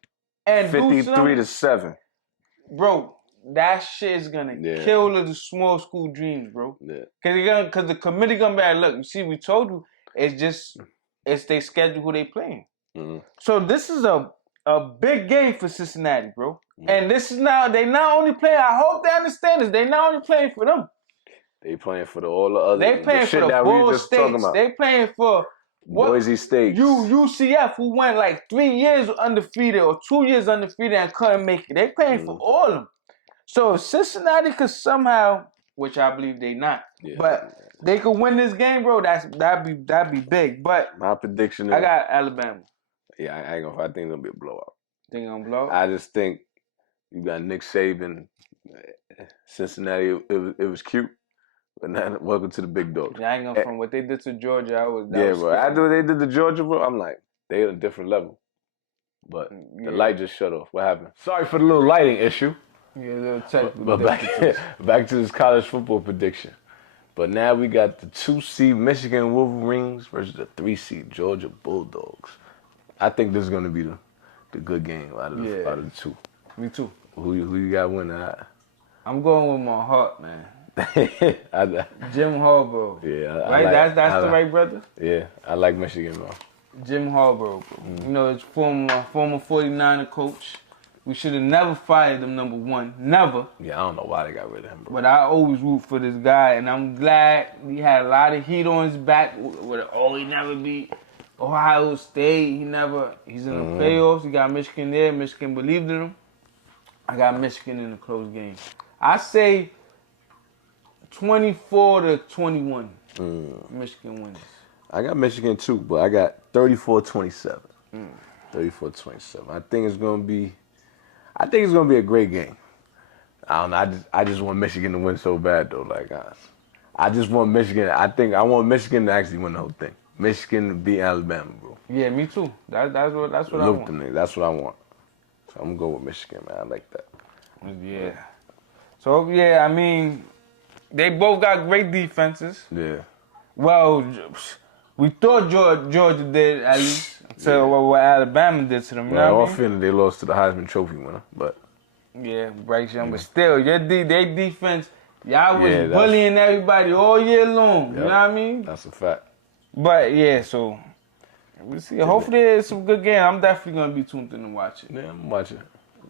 and 53-7, bro, that shit is gonna kill the small school dreams, bro. Yeah. Because the committee gonna be like, look, you see, we told you. It's they schedule who they playing. Mm-hmm. So this is a big game for Cincinnati, bro. Mm-hmm. And this is now they not only playing. I hope they understand this. They not only playing for them. They playing for all the other. They playing for the Ball States. They playing for Boise State. UCF, who went like 3 years undefeated or 2 years undefeated and couldn't make it. They playing for all of them. So if Cincinnati could somehow, which I believe they not, but they could win this game, bro. That'd be big. But my prediction is I got Alabama. Yeah, I ain't gonna. I think it'll be a blowout. Think gonna blow? I just think you got Nick Saban, Cincinnati. It was cute, but now welcome to the big dogs. Yeah, I ain't gonna. From what they did to Georgia, bro. After what they did to Georgia, bro, I'm like they at a different level. But the light just shut off. What happened? Sorry for the little lighting issue. Yeah, a little technical. But back to this college football prediction. But now we got the 2-seed Michigan Wolverines versus the 3-seed Georgia Bulldogs. I think this is going to be the good game out of the two. Me too. Who you got winning? I'm going with my heart, man. Jim Harbaugh. Yeah, that's the right brother. Yeah, I like Michigan, bro. Jim Harbaugh, bro. Mm-hmm. You know, it's former 49er coach. We should have never fired him, number one. Never. Yeah, I don't know why they got rid of him, bro. But I always root for this guy, and I'm glad he had a lot of heat on his back. He never beat Ohio State, he's in the playoffs. He got Michigan there. Michigan believed in him. I got Michigan in a close game. I say 24-21. Michigan wins. I got Michigan too, but I got 34-27. 34-27. I think it's gonna be a great game. I don't know. I just want Michigan to win so bad though. Like I just want Michigan. I want Michigan to actually win the whole thing. Michigan to beat Alabama, bro. Yeah, me too. That's what I want. To me, that's what I want. So I'm gonna go with Michigan, man. I like that. Yeah. So yeah, I mean, they both got great defenses. Yeah. Well, we thought Georgia did at least until what Alabama did to them. You know what I mean? Feeling they lost to the Heisman Trophy winner, but yeah, Bryce Young. But still, their defense, y'all was bullying everybody all year long. Yep. You know what I mean? That's a fact. But yeah, so we'll see. Hopefully, it's some good game. I'm definitely gonna be tuned in to watch it. Yeah, I'm watching.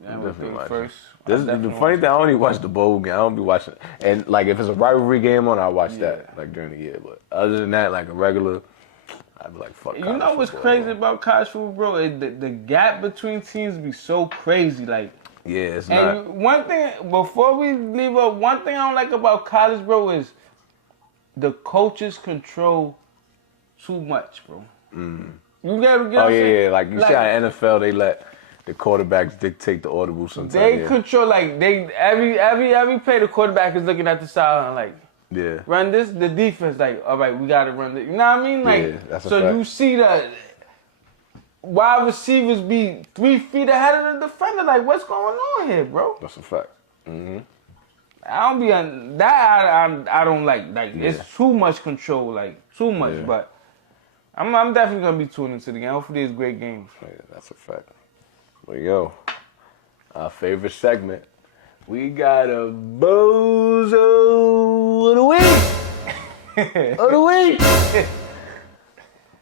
I'm definitely watching. The funny thing, I only watch the bowl game. I don't be watching, and like if it's a rivalry game on, I watch that like during the year. But other than that, like a regular, I'd be like, fuck. You know what's crazy about college football, bro? The gap between teams be so crazy. Like, yeah, it's not. And one thing before we leave up, one thing I don't like about college, bro, is the coaches control too much, bro. You gotta get. Oh yeah. Like you see how in NFL they let the quarterbacks dictate the audible sometimes. They control every play the quarterback is looking at the sideline like run this, the defense like, all right, we gotta run this. You know what I mean? Like that's a fact. You see the wide receivers be 3 feet ahead of the defender. Like, what's going on here, bro? That's a fact. I don't be on that. I don't like it's too much control, like too much. But I'm definitely gonna be tuning into the game. Hopefully, it's great games. Yeah, that's a fact. Well, yo, our favorite segment. We got a bozo of the week. Of the week.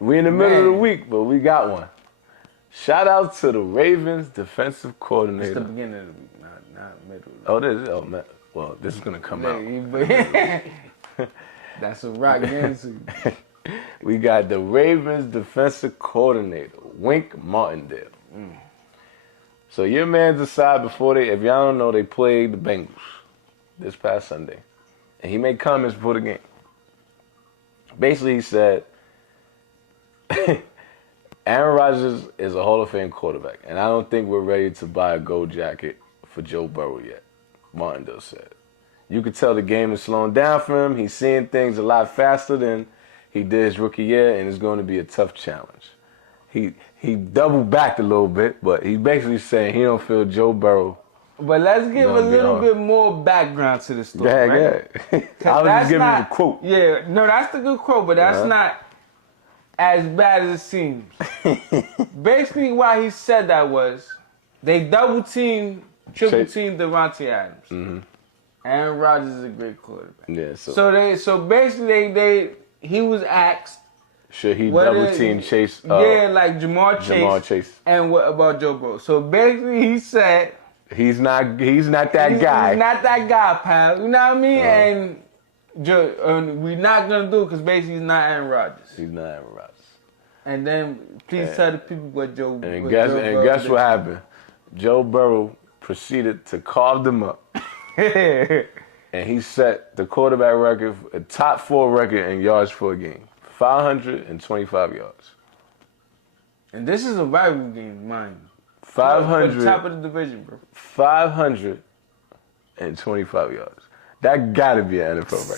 We in the middle of the week, but we got one. Shout out to the Ravens defensive coordinator. It's the beginning of the week, not middle. Oh, this is. Oh, man. Well, this is gonna come out. That's a rock game. We got the Ravens defensive coordinator, Wink Martindale. So your man decided if y'all don't know, they played the Bengals this past Sunday. And he made comments before the game. Basically, he said, Aaron Rodgers is a Hall of Fame quarterback, and I don't think we're ready to buy a gold jacket for Joe Burrow yet, Martindale said. You could tell the game is slowing down for him. He's seeing things a lot faster than he did his rookie year, and it's going to be a tough challenge. He doubled back a little bit, but he basically saying he don't feel Joe Burrow. But let's give a little bit more background to the story, right? I was just giving you the quote. Yeah, no, that's the good quote, but that's not as bad as it seems. Basically, why he said that was they triple teamed Devontae Adams. Aaron Rodgers is a great quarterback. Yeah. So basically he was asked. Should he double team Chase? Like Jamar Chase. And what about Joe Burrow? So basically, he said he's not that guy. He's not that guy, pal. You know what I mean? And we're not gonna do it because basically he's not Aaron Rodgers. He's not Aaron Rodgers. And then please tell the people what Joe. And guess what happened? Joe Burrow proceeded to carve them up. And he set the quarterback record, a top 4 record in yards for a game. 525 yards. And this is a rivalry game, mind you. 500. Top of the division, bro. 525 yards. That gotta be an NFL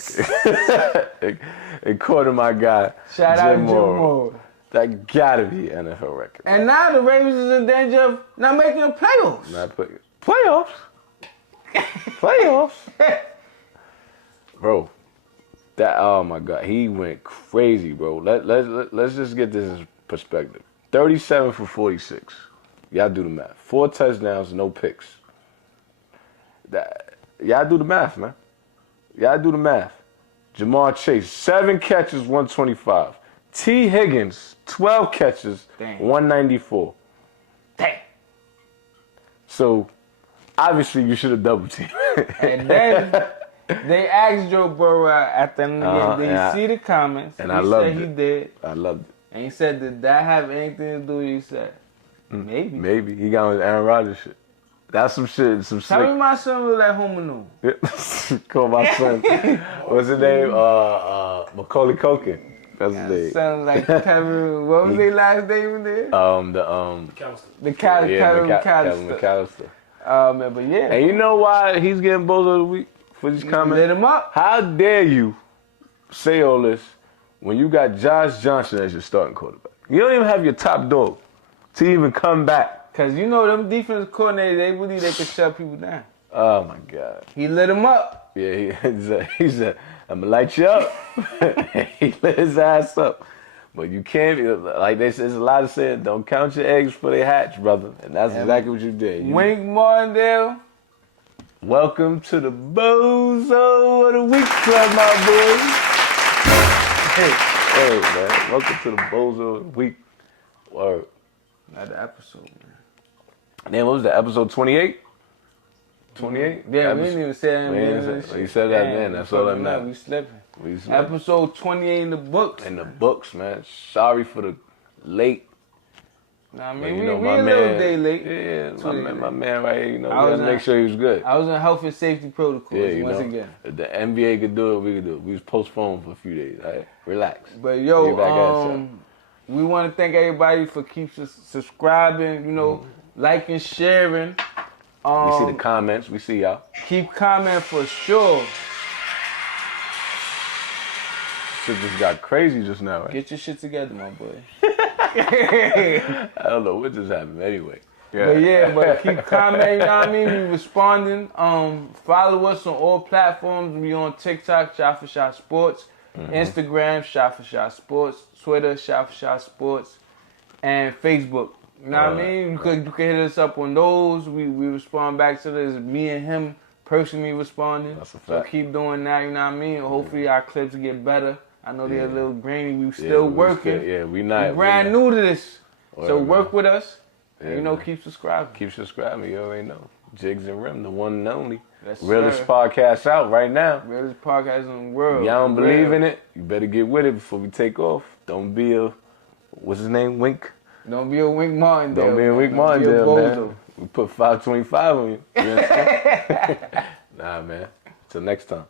record. According to my guy, shout out to Jim Moore. That gotta be an NFL record. And now the Ravens is in danger of not making the playoffs. Playoffs? Bro. Oh my God, he went crazy, bro. Let's just get this in perspective. 37 for 46. Y'all do the math. 4 touchdowns, no picks. Y'all do the math, man. Y'all do the math. Jamar Chase, 7 catches, 125. T. Higgins, 12 catches, 194. Damn. So, obviously, you should have double teamed. And then they asked Joe Burrow at the end of the game, did you see the comments? And I loved it. He did. I loved it. And he said, did that have anything to do with what he said? Maybe. Maybe. He got on his Aaron Rodgers shit. That's some shit. Some Tell me my son look like Home Alone. Call my son. What's his name? Macaulay Culkin. That's his name. Sounds like Kevin. What was their last name in there? Kevin McAllister. But yeah. And you know why he's getting Bozo of the Week for these comments? Lit him up. How dare you say all this when you got Josh Johnson as your starting quarterback? You don't even have your top dog to even come back. Because you know them defense coordinators, they believe they can shut people down. Oh, my God. He lit him up. Yeah, he said, I'm going to light you up. He lit his ass up. But you can't, like they said, there's a lot of saying, don't count your eggs before they hatch, brother. And that's exactly what you did. Wink Martindale. Welcome to the Bozo of the Week Club, my boy. Hey, man. Welcome to the Bozo of the Week. Word. Another episode, man. Then what was that, episode 28? 28? Yeah, we didn't even say that. You said that then. That's all that matters. We slipping. Episode 28 in the books. In the books, man. Sorry for the late. Nah, I mean, we a little day late. Yeah, my man right here, you know, we gotta make sure he was good. I was in health and safety protocols once again. If the NBA could do it, we could do it. We was postponed for a few days, all right? Relax. But yo, we want to thank everybody for keep subscribing, you know, liking, sharing. We see the comments. We see y'all. Keep commenting for sure. Shit just got crazy just now, right? Get your shit together, my boy. I don't know what just happened anyway. But keep commenting, you know what I mean? We responding. Follow us on all platforms. We on TikTok, Shot for Shot Sports. Instagram, Shot for Shot Sports. Twitter, Shot for Shot Sports. And Facebook. You know what I mean? You can hit us up on those. We respond back to this. Me and him personally responding. That's a fact. So keep doing that, you know what I mean? Hopefully our clips get better. I know they're a little grainy. We still working. We not. We brand new to this. So work with us. Yeah, you know, keep subscribing. Keep subscribing. You already know. Jiggs Rim, the one and only. Yes, Realest podcast out right now. Realest podcast in the world. Y'all don't believe in it? You better get with it before we take off. Don't be a, what's his name, Wink? Don't be a Wink Martindale. Don't be a Wink Martindale, man. We put 525 on you. You understand? Nah, man. Till next time.